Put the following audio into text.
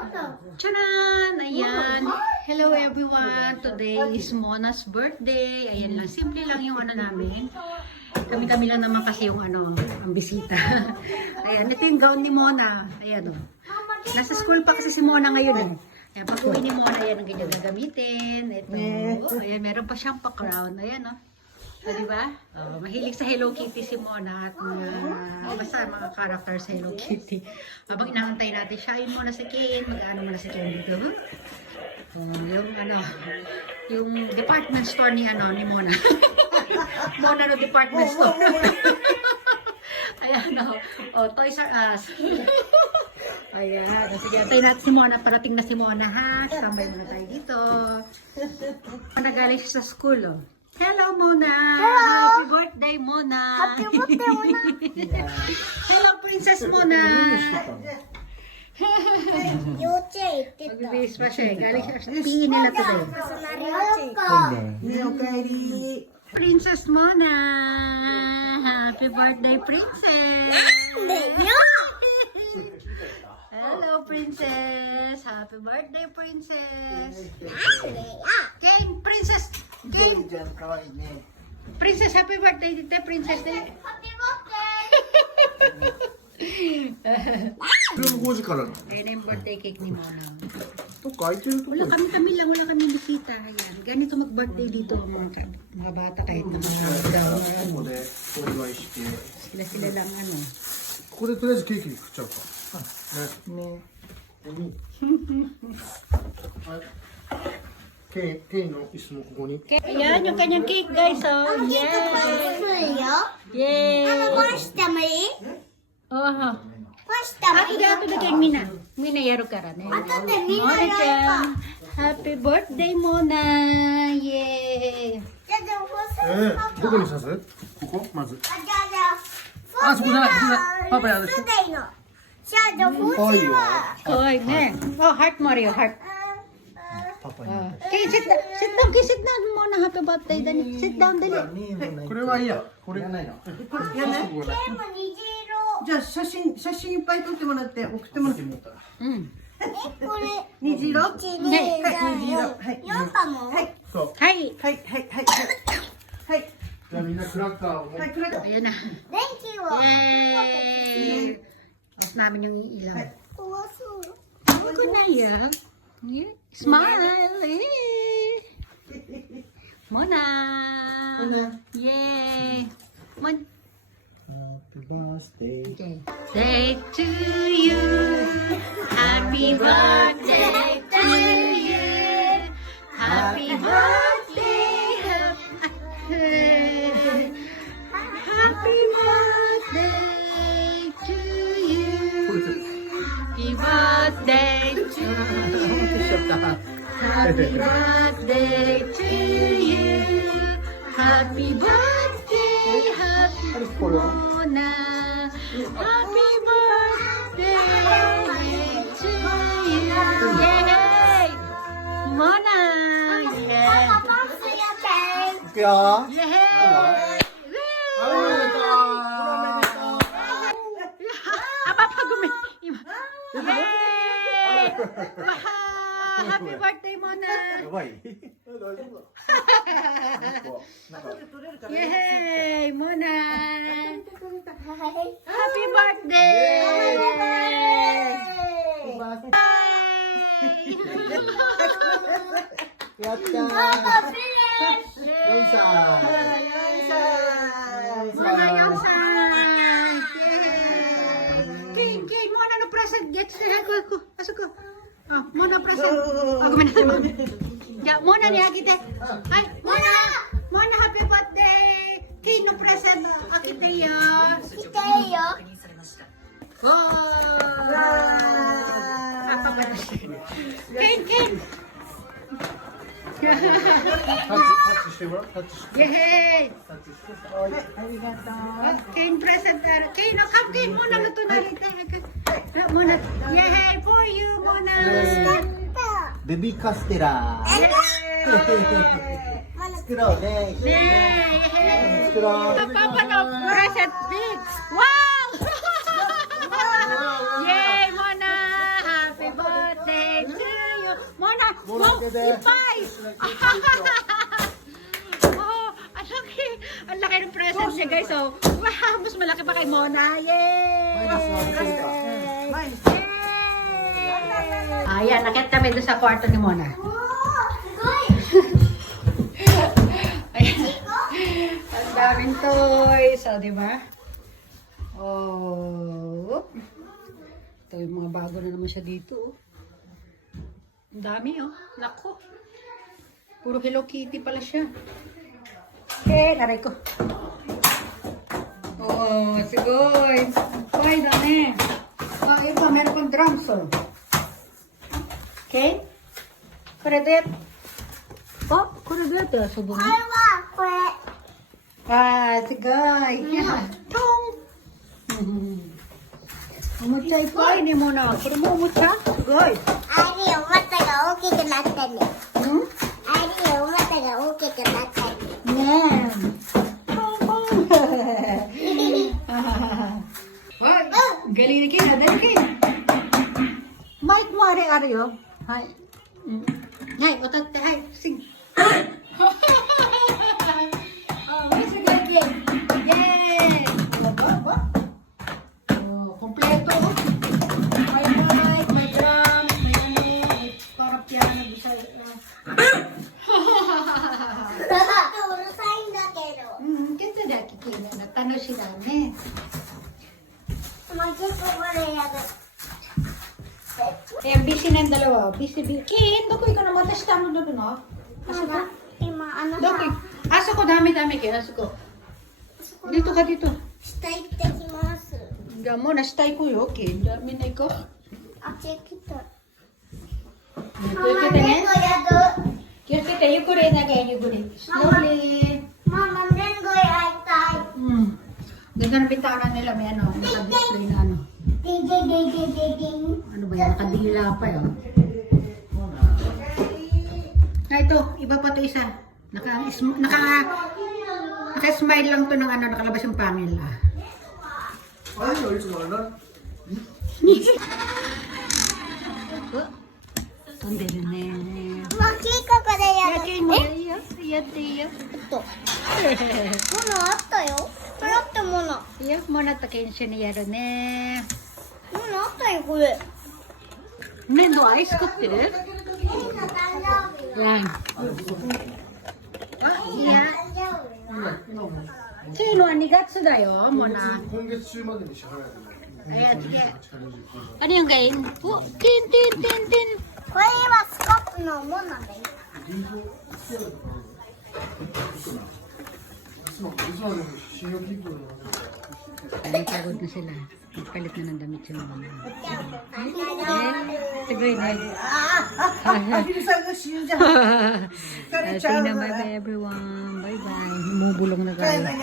Tchanan! Ayan. Hello everyone. Today is Mona's birthday. Ayan lang. Simple lang yung ano namin. Kami-kami lang naman kasi yung ano, ang bisita. Ayan. Ito yung gown ni Mona. Ayan o. Nasa school pa kasi si Mona ngayon eh. Ayan. Pag uwi ni Mona, ayan ang ganyan gagamitin. Ito. Ayan. Meron pa siyang pa-crown. Ayan o. So, diba? Mahilig sa Hello Kitty si Mona at basta mga characters sa Hello Kitty. Habang inaantay natin siya, yun muna si Kane. Mag-ano muna si Kane dito. Yung ano, yung department store ni ano ni Mona. Mona no department store. Ayan o. Toys R Us. Ayan. Sige, antayin natin si Mona. Parating na si Mona ha. Tambay muna tayo dito. Nagaling siya sa school o. Hello, Mona! Hello! Happy birthday, Mona! Happy birthday, Mona! Hello, Princess Mona! Magbibihis pa siya. Galing siya sa PE nila today. Princess Mona! Happy birthday, Princess! Hello, Princess! Happy birthday, Princess! Kane, Princess! Kane! Princess, happy birthday dito, Princess Day! Happy birthday! 5時からど Ayan na yung birthday cake ni Mona. っか空いてるとこ Wala kami lang, wala kami bisita. Ayan. Ganito mag-birthday dito ang mga bata kahit na mga down. ここでお祝いして Sila lang ano. ここでとりあえずケーキ食っちゃうかねケイの椅子もここに Okay. Ayan yung kanyang cake guys. Oh, yay! Yay! Oh, ha. Ato da kay Mina. Mina yaro ka rin eh. Mona, happy birthday Mona! Yay! どこに刺すここまずあそこじゃないそこじゃないパパやるでしょ可愛いよ Koy, ne. Oh, heart Mario, heart. パパに Okay, sit down Mona. Happy birthday. Dali. Sit down, dali. これはいいやこれないのじゃあ写真いっぱい撮ってもらって送ってもらってもらったら Mm. 虹色はいそう Hi! はいはいじゃあみんなクラッカーを持って クラッカー Ayan na. Yay! Tapos namin yung ilaw. Huwag ko na yan. Yeah. Smile! Mona! Yay! Mon Happy birthday okay. Day to you. Happy birthday to you. Happy birthday. Happy birthday to you. Happy birthday to you. Happy birthday to you. Happy birthday, happy Mona. Happy birthday to you. Yay! Mona! Yay! いくよ Yay! Yay! Happy birthday, Mona! やばい大丈夫だ Yay! Mona! Happy birthday! Bye! やったー4歳 Mona Yosai! Yay! Kane, Mona no present. Get ako. Pasok ko. Oh, Mona present. Oh, gumana. Ya, Mona niya kita. Ay, Mona! Mona, happy birthday! Kane no present. Akita yo. Oh! Kane! タッチしてごらんタッチして Yay! タッチして Kane present. Kane, no, come Kane. Mona no to narita. Mona. Yay! For you, Mona! ベビーカステラ作ろうね Yay! 作ろう Papa no present big. Wow! Yay, Mona! Happy birthday! Mona! Wow! Ipay! Oh, ang laki! Ang laki ng present niya, guys. Oh, wow! Mas malaki pa kay Mona. Yay! Ayan, nakit kami doon sa kwarto ni Mona. Ayan. Ang daming toys. O, di ba? Oh. Ito yung mga bago na naman siya dito. Oh. Ang dami, oh. Naku. Puro Hello Kitty pala siya. Okay, naray ko. Oh, sigoy. Ay, dami. Oh, yun pa, meron pang drums, oh. Okay? Kuredit. Oh, kuredit. Subong. Ah, sigoy. Yan. Tong. Umutay ko. Ay, hindi mo na. Pero mo umutay. Sigoy. Yan. Ay, galing na kina. Dali kina. Mike mo ari-ari, oh. Hay. Hay, otot te. Hay, sing. Oh, mas good game. Yay! Ba? Oh, kompleto. May mic, may drums, may ano, may para piano, bisay. Kita da kikina na tano sila ne. Eh, busy na yung dalawa. Busy. Kin, dokoy ka naman. Tapos tamo doon, no? Aso ka? Dokoy. Aso ko, dami-dami kayo. Aso ko. Dito ka dito. Gamo, na-stay ko yun. Okay, dami na ko. Kita, yuguri na kayo, yuguri. Slowly. Ganda ng bintana nila. May ano, naka-display na ano. Ano ba yan? Nakadila pa yun. Ito, iba pa to isa. Naka-smile lang to ng ano, nakalabas yung pangil. Ay, ulit mo na. Tondelo ne. Iya, Mona takenshi ni yaru ne. Nendo ice作ってる? Yan. Iya. っていうのは2月だよ、モナ。今月中までに支払える。 Ayan, sige. Ano yung gain? Oh, tin, tin, tin, tin. いつもでも信用金庫の Ay, pagod na sila. Palit na ng damit sila. Sige na. See you naman everyone. Bye-bye. Bumubulong na tayo. Bye.